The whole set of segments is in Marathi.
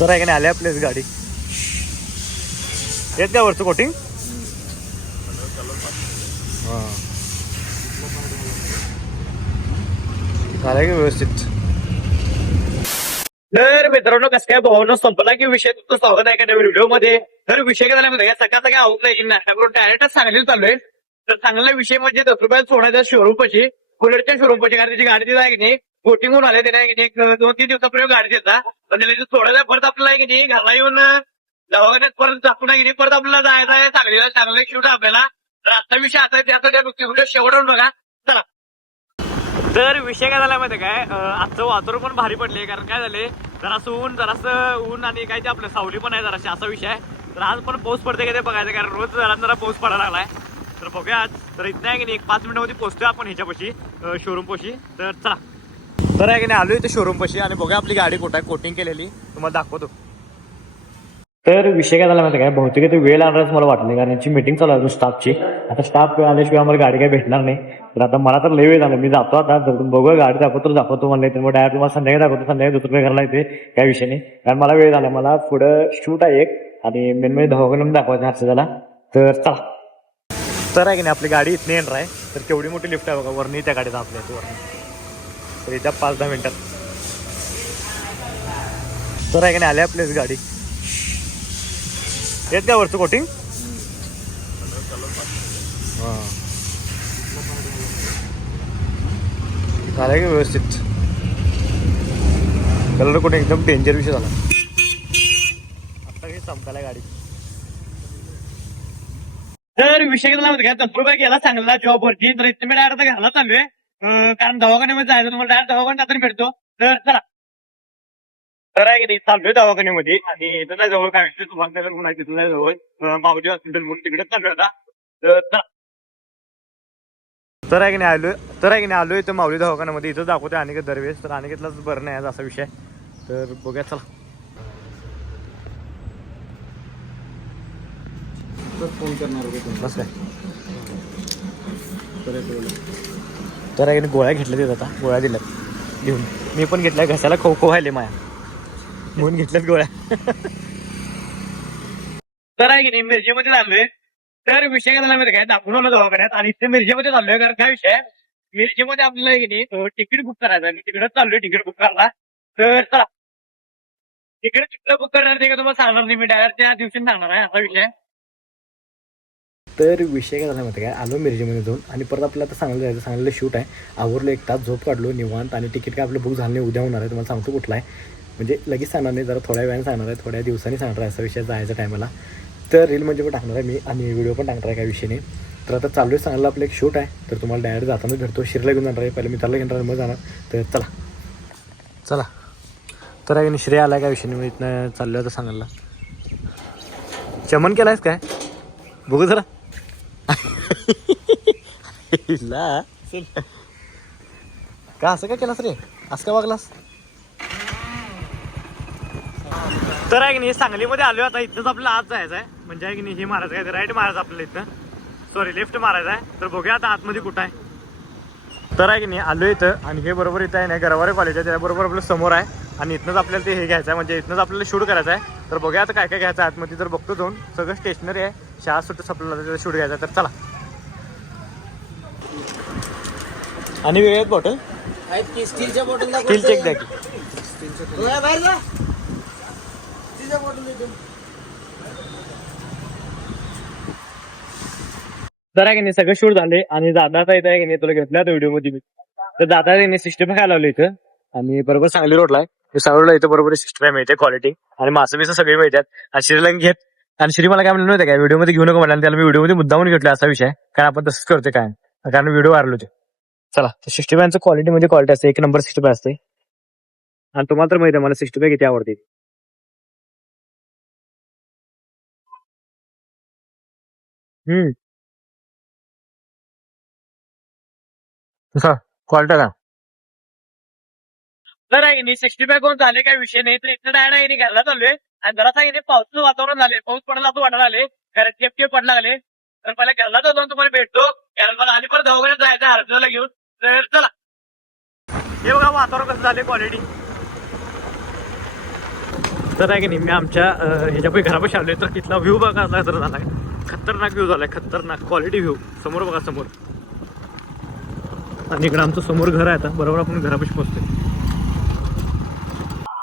तर आहे का नाही आले आपलीच गाडी येत का वरचं कोटिंग हां झालं की व्यवस्थित. तर मित्रांनो कसं काय भावना संपला की विषय तुमचं स्वागत आहे का नवीन व्हिडिओ मध्ये. तर विषय काय झाला माहिती आहे सकाळ सकाळी आवडत नाही नाश्ता डायरेक्ट सांगली चाललोय. तर चांगला विषय म्हणजे 10 रुपयात सोडायचा शोरूम पाशी बुलेटच्या शोरूम पाशी कारण त्याची गाडी तिथं आहे की नाही बोटिंग होऊन आले त्याने एक 2-3 दिवसापूर्वी गाडी देता पण त्याला सोडायला परत आपल्याला आहे की नाही घरला येऊन दवाखान्यात परत दाखवून आहे की नाही परत आपल्याला जायचं आहे सांगलीला चांगलं शूट आपल्याला. तर आजचा विषय आता त्याचा त्या व्हिडिओ शेवटून बघा चला. तर विषय काय झाला माहिती काय आजचं वातावरण पण भारी पडले कारण काय झाले जरासं ऊन आणि काय ते आपलं सावली पण आहे जराशी असा विषय आहे. तर आज पण पाऊस पडते का ते बघायचं कारण रोज जरा पाऊस पडायला लागलाय. तर बघूया आज तर इथं आहे की नाही 1-5 मिनिटामध्ये पोहोचतोय आपण ह्याच्यापाशी शोरूम पाशी. तर चला तर आहे की नाही आलो इथे शोरूम पाशी आणि बघूया आपली गाडी कुठं आहे कोटिंग केलेली तुम्हाला दाखवतो. तर विषय काय झाला माहिती काय बहुतेक ते वेळ आणणारच मला वाटलं कारण यांची मीटिंग चालू आहे स्टाफची. आता स्टाफ आल्याशिवाय आम्हाला गाडी काही भेटणार नाही. तर आता मला तर लय वेळ झाला मी जातो आता बघूया गाडी दाखवतो म्हणले तर मग डायरेक्ट तुम्हाला संध्याकाळी दाखवतो संध्याकाळी 2 रुपये घरला येते काही विषय नाही कारण मला वेळ झाला मला पुढं शूट आहे एक आणि मेन म्हणजे दवाखान्यात दाखवायचं हर्षदाला. तर चला तर आहे की नाही आपली गाडी इथं येणार आहे. तर केवढी मोठी लिफ्ट आहे बघा वरणी त्या गाडीचा आपल्या वरणी तर येत्या 5-10 मिनिटात. तर आहे की नाही आले आपलीच गाडी येत का वरचं कोटिंग हां झालं की व्यवस्थित कलर कोटिंग एकदम डेंजर विषय झाला आता काही चमकायला गाडी. तर विषय झाला होता का 10 रुपये गेला चांगला जॉबवरती तर इथे मी डायरेक्ट घाला चाललोय कारण दवाखान्यामध्ये जायचं तुम्हाला डायरेक्ट दवाखान्यात आपण भेटतो. तर चला तर आहे की नाही चाललोय दवाखान्यामध्ये आणि इथं नाही जवळ काय तुम्हाला म्हणायचं तिथं नाही जवळ मावजी हॉस्पिटल म्हणून तिकडे चाललोय आता. तर चला तर आहे की नाही आलोय इथं माऊली दवाखान्यामध्ये इथं दाखवतोय अनिकेत दरवेळेस तर अनिकेतलाच बरं नाही आज असा विषय. तर बघूया चला फोन करणार बस काय तर आहे की गोळ्या घेतल्या तिथं आता गोळ्या दिल्यात घेऊन मी पण घेतल्या घशाला खो व्हायले माया म्हणून घेतल्यात गोळ्या. तर आहे की नाही मिरजेमध्ये चाललोय. तर विषय काय झाला काय दाखवून आलो दवाखान्यात आणि इथे मिरजेमध्ये चाललोय कारण काय विषय मिरजेमध्ये आपल्याला आहे की नाही तिकीट बुक करायचं आणि तिकडे चाललोय तिकीट बुक करायला. तर चला तिकीट बुक करणार ते का तुम्हाला सांगणार नाही मी डायरेक्ट त्या दिवशी सांगणार आहे असा विषय. तर विषय काय झाला माहिती काय आलो मिरजेमध्ये जाऊन आणि परत आपल्याला आता सांगायला जायचं सांगायला शूट आहे आवरलो 1 तास झोप काढलो निवांत आणि तिकीट काय आपलं बुक झालं नाही उद्या होणार आहे तुम्हाला सांगतो कुठला आहे म्हणजे लगेच सांगणार नाही जरा थोड्या वेळाने सांगणार आहे थोड्या दिवसांनी सांगणार आहे असा विषय जायचा टायमाला. तर रील म्हणजे पण टाकणार आहे मी आणि व्हिडिओ पण टाकणार आहे काही विषय नाही. तर आता चालू आहे सांगायला आपलं एक शूट आहे तर तुम्हाला डायरेक्ट जाताना भेटतो शिरला घेऊन जाणार आहे पहिले मी त्याला घेणार मग जाणार. तर चला तर आहे श्रेय आला काय विषय नाही मी इथनं चाललो आता सांगायला चमन केलायस काय बघू जरा का असं काय केलास रे असं काय वागलास. तर आहे की नाही सांगलीमध्ये आलो आता इथंच आपल्याला आज जायचं आहे म्हणजे आहे की नाही हे मारायचं आहे राईट मारायचं आपल्याला इथं सॉरी लेफ्ट मारायचं आहे. तर बघूया आता आतमध्ये कुठं आहे. तर आहे की नाही आलो इथं आणि हे बरोबर इथं आहे ना गरवारे कॉलेज आहे त्याबरोबर आपलं समोर आहे आणि इथनंच आपल्याला ते हे घ्यायचं आहे म्हणजे इथनंच आपल्याला शूट करायचं आहे. तर बघूया आता काय काय घ्यायचं आहे आतमध्ये तर बघतो जाऊन सगळं स्टेशनरी आहे शाळा सुट्ट आपल्याला शूट घ्यायचं आहे. तर चला आणि वेगळ्यात बॉटल स्टीलच्या बॉटल स्टील चेक द्या की तर आहे की नाही सगळं शूट झाले आणि दादाचा इथं आहे की नाही तुला घेतला व्हिडिओ मध्ये मी तर दादा सिस्टम काय लावलं इथं आणि बरोबर सांगली रोडला आहे सावरला इथं बरोबर सिस्टम मिळते क्वालिटी आणि मासं बिसं सगळे मिळतात आणि श्रीला घेत आणि श्री मला काय म्हणलं नव्हतं काय व्हिडिओ मध्ये घेऊ नको म्हणलं त्याला मी व्हिडिओ मध्ये मुद्दामून घेतला असा विषय कारण आपण तसंच करतोय काय कारण व्हिडिओ वाढलो होते. चला सिस्टम यांचं क्वालिटी म्हणजे क्वालिटी असते 1 नंबर सिस्टम असते आणि तुम्हाला तर माहिती आहे मला 60 किती आवडते. क्वालिटी का तर आहे की 60 कोण झाले काही विषय नाही तर इथं डायरेक्ट आहे घरला चाललोय आणि जरा सांगितले पावसाचं वातावरण झाले पाऊस पडला असं वाटायला आले घरात टेप पडला लागले. तर पहिला घरला जाऊन तुम्हाला भेटतो कारण मला आणि परत दवाखान्यात जायचं हर्षदाला घेऊन. तर चला हे बघा वातावरण कसं झाले क्वालिटी तर आहे की नाही मी आमच्या ह्याच्यापैकी घरापाशी आलोय तर तिथला व्ह्यू बघा असला तर झालाय खतरनाक व्ह्यू झालाय खतरनाक क्वालिटी व्ह्यू समोर बघा समोर आणि इकडे आमचं समोर घर आहे आता बरोबर आपण घरापाशी पोहोचतोय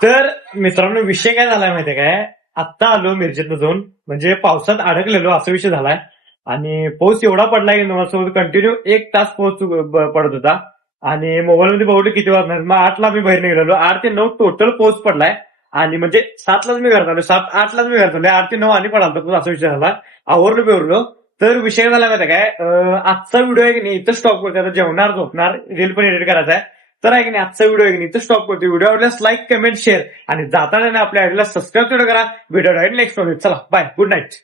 तर मित्रांनो विषय काय झालाय माहितीये काय आत्ता आलो मिरजेतनं जाऊन म्हणजे पावसात अडकलेलो असा विषय झालाय आणि पाऊस एवढा पडलाय की माझ्यासोबत कंटिन्यू 1 तास पाऊस पडत होता आणि मोबाईलमध्ये बघितलं किती वाजणार मग 8ला मी बाहेर निघालो 8 ते 9 टोटल पाऊस पडलाय आणि म्हणजे 7लाच मी घरात आलो 7-8लाच मी घरात आलो 8 ते 9 आणि पडाल तर असा विषय झाला आवरलो बिवरलो तर विषय झाला माहिती काय आजचा व्हिडिओ आहे की नाही इथं स्टॉप करतो आता जेवणार झोपणार रील पण एडिट करायचा आहे तर आहे की नाही आजचा व्हिडिओ आहे की नाही इथं स्टॉप करतो व्हिडिओ आवडल्यास लाईक कमेंट शेअर आणि जाताना आपल्या आयडीला सबस्क्राईब करा व्हिडिओ नेक्स्ट चला बाय गुड नाईट